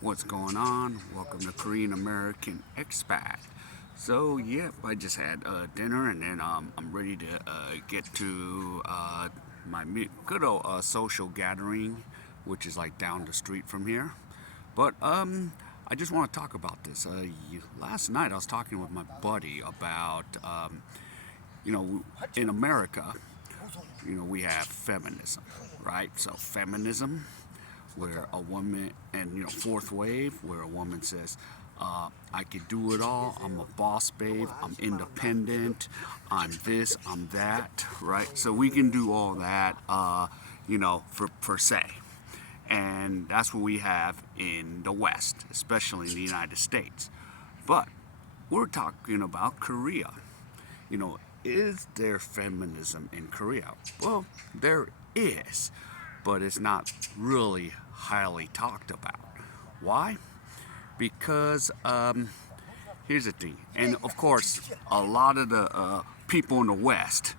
What's going on? Welcome to Korean American Expat. So, yep, I just had dinner and then I'm ready to get to my good old social gathering, which is like down the street from here. But I just want to talk about this. Last night I was talking with my buddy about, you know, in America, we have feminism, right? So, feminism where a woman, and fourth wave, where a woman says, I can do it all, I'm a boss babe, I'm independent, I'm this, I'm that, right? So we can do all that, for per se. And that's what we have in the West, especially in the United States. But we're talking about Korea. Is there feminism in Korea? Well, there is, but it's not really highly talked about. Why? Because here's the thing, and of course, a lot of the people in the West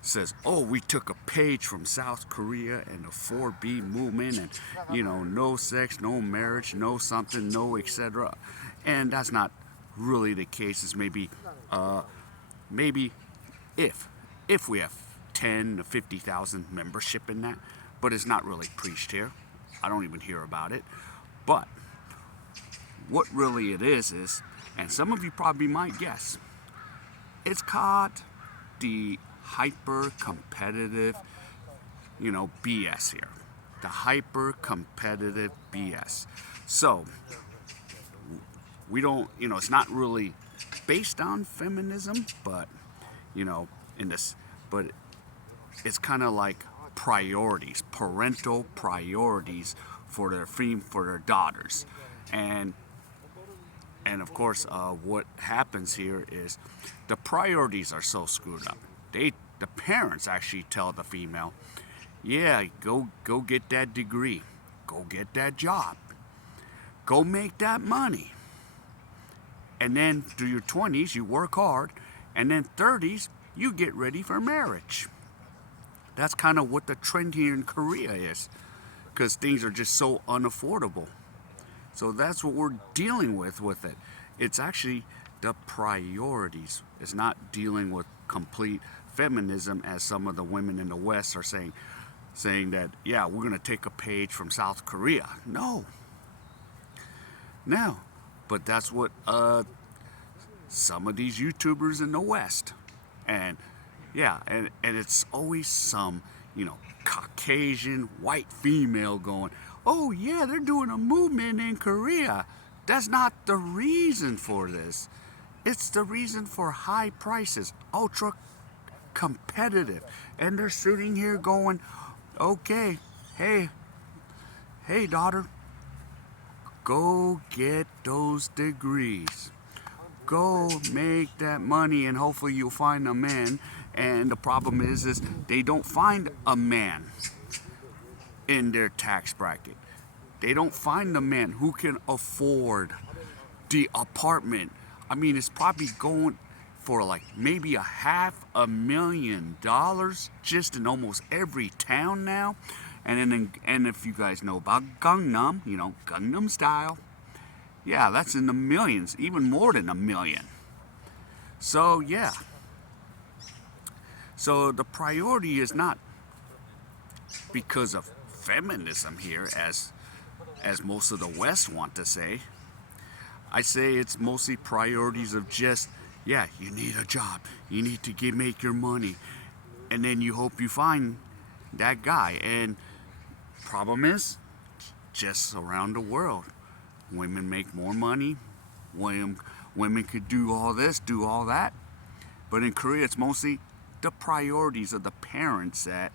says, "Oh, we took a page from South Korea and the 4B movement, and no sex, no marriage, no something, no etc." And that's not really the case. It's maybe if we have 10 to 50,000 membership in that, but it's not really preached here. I don't even hear about it. But what really it is, and some of you probably might guess, it's called the hyper competitive, BS here. The hyper competitive BS. So, we don't, it's not really based on feminism, but, in this, but it's kind of like priorities, parental priorities for their daughters, and of course, what happens here is the priorities are so screwed up. The parents actually tell the female, "Yeah, go get that degree, go get that job, go make that money, and then through your 20s you work hard, and then 30s you get ready for marriage." That's kind of what the trend here in Korea is, because things are just so unaffordable. So that's what we're dealing with it. It's actually the priorities. It's not dealing with complete feminism, as some of the women in the West are saying that, yeah, we're going to take a page from South Korea. No. But that's what some of these YouTubers in the West, and yeah, and it's always some, Caucasian white female going, "Oh yeah, they're doing a movement in Korea." That's not the reason for this. It's the reason for high prices, ultra competitive. And they're sitting here going, "Okay, hey daughter, go get those degrees. Go make that money, and hopefully you'll find a man." And the problem is they don't find a man in their tax bracket. They don't find a man who can afford the apartment. I mean, it's probably going for like maybe $500,000 just in almost every town now. And if you guys know about Gangnam, Gangnam Style, yeah, that's in the millions, even more than a million. So yeah. So the priority is not because of feminism here, as most of the West want to say. I say it's mostly priorities of just, yeah, you need a job, you need to make your money, and then you hope you find that guy. And problem is, just around the world, women make more money, women could do all this, do all that, but in Korea it's mostly the priorities of the parents that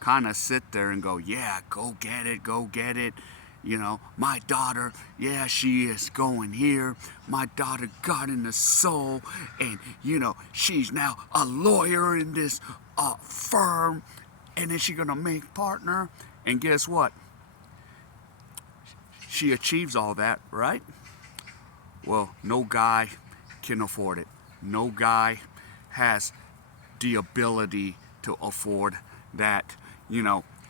kind of sit there and go, "Yeah, go get it, go get it. My daughter, yeah, she is going here. My daughter got in the soul, and she's now a lawyer in this firm, and then she's gonna make partner." And guess what? She achieves all that, right? Well, no guy can afford it. No guy has the ability to afford that,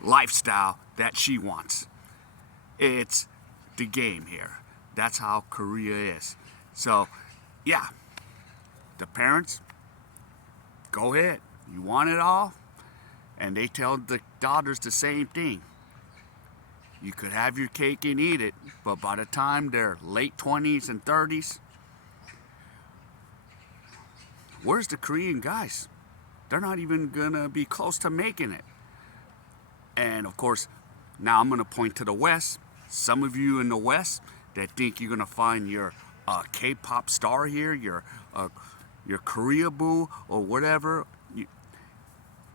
lifestyle that she wants. It's the game here. That's how Korea is. So, yeah, the parents, go ahead. You want it all? And they tell the daughters the same thing. You could have your cake and eat it, but by the time they're late 20s and 30s, where's the Korean guys? They're not even gonna be close to making it. And of course, now I'm gonna point to the West. Some of you in the West that think you're gonna find your K-pop star here, your Korea boo or whatever,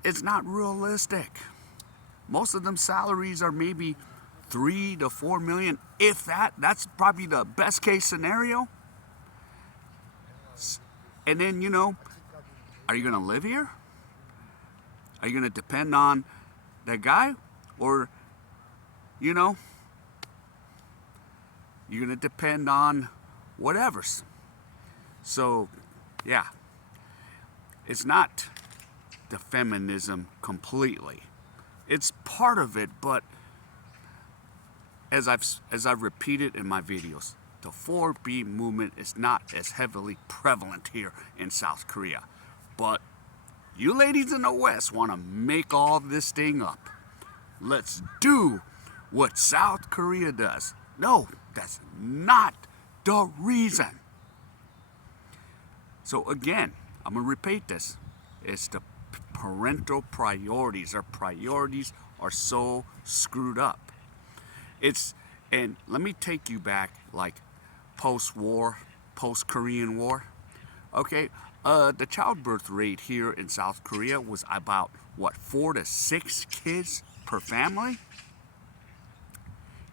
it's not realistic. Most of them salaries are maybe 3 to 4 million, if that. That's probably the best case scenario. And then, are you going to live here? Are you going to depend on that guy? Or, you're going to depend on whatever's. So, yeah. It's not the feminism completely. It's part of it, but as I've repeated in my videos, the 4B movement is not as heavily prevalent here in South Korea. But you ladies in the West want to make all this thing up. Let's do what South Korea does. No, that's not the reason. So again, I'm going to repeat this. It's the parental priorities. Our priorities are so screwed up. And let me take you back like post-war, post-Korean War. Okay, the childbirth rate here in South Korea was about, 4 to 6 kids per family?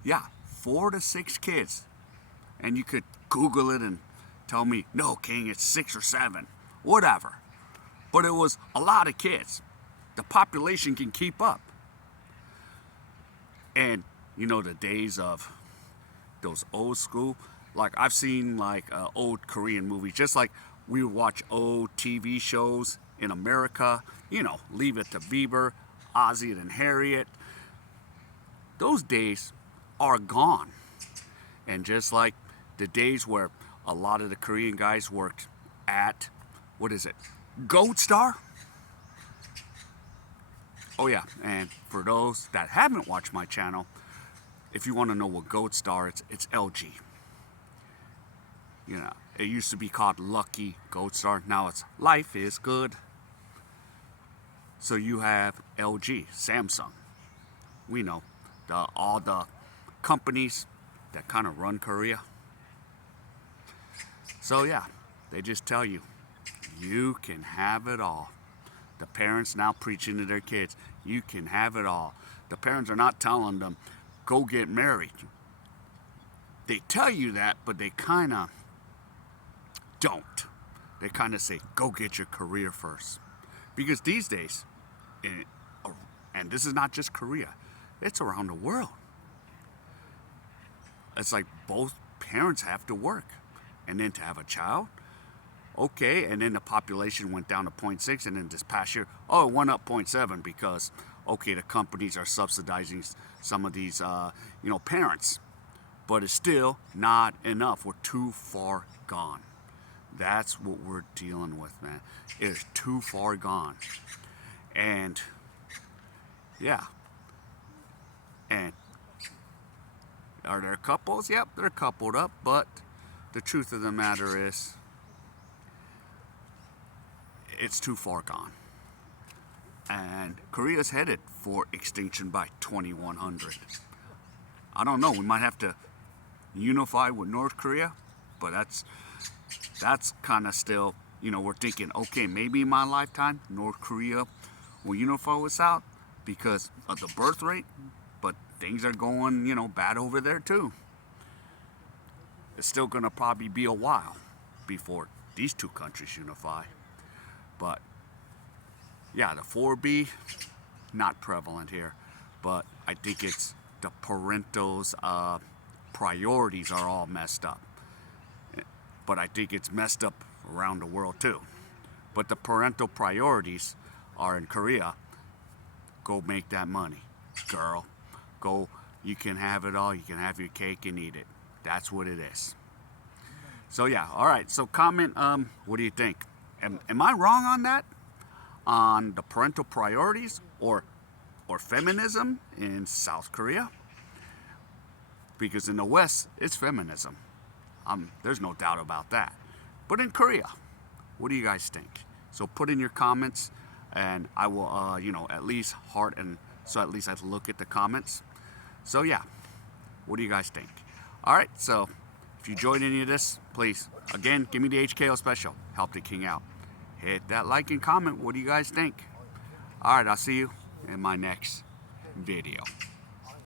Yeah, 4 to 6 kids. And you could Google it and tell me, no, King, it's 6 or 7, whatever. But it was a lot of kids. The population can keep up. And the days of those old school, like I've seen old Korean movies, just like we would watch old TV shows in America, Leave It to Beaver, Ozzie and Harriet. Those days are gone. And just like the days where a lot of the Korean guys worked at, Gold Star? Oh yeah, and for those that haven't watched my channel, if you want to know what Gold Star, it's LG. It used to be called Lucky Gold Star. Now it's Life is Good. So you have LG, Samsung. We know all the companies that kind of run Korea. So yeah, they just tell you, you can have it all. The parents now preaching to their kids, you can have it all. The parents are not telling them, go get married. They tell you that, but they kind of don't. They kind of say, go get your career first. Because these days, and this is not just Korea, it's around the world. It's like both parents have to work. And then to have a child, okay, and then the population went down to 0.6, and then this past year, it went up 0.7 because, okay, the companies are subsidizing some of these, parents. But it's still not enough. We're too far gone. That's what we're dealing with, man. It is too far gone. And, yeah. And are there couples? Yep, they're coupled up, but the truth of the matter is, it's too far gone. And Korea's headed for extinction by 2100. I don't know, we might have to unify with North Korea, but that's kind of still, we're thinking, okay, maybe in my lifetime, North Korea will unify with South because of the birth rate, but things are going, bad over there too. It's still going to probably be a while before these two countries unify. But, yeah, the 4B, not prevalent here. But I think it's the parentals' priorities are all messed up. But I think it's messed up around the world too. But the parental priorities are in Korea. Go make that money, girl. Go You can have it all. You can have your cake and eat it. That's what it is. So yeah, all right. So comment. What do you think? Am I wrong on that? On the parental priorities or feminism in South Korea? Because in the West, it's feminism. There's no doubt about that. But in Korea, what do you guys think? So put in your comments, and I will, at least heart and so at least I look at the comments. So yeah, what do you guys think? All right, so if you enjoyed any of this, please, again, give me the HKO special. Help the king out. Hit that like and comment. What do you guys think? All right, I'll see you in my next video.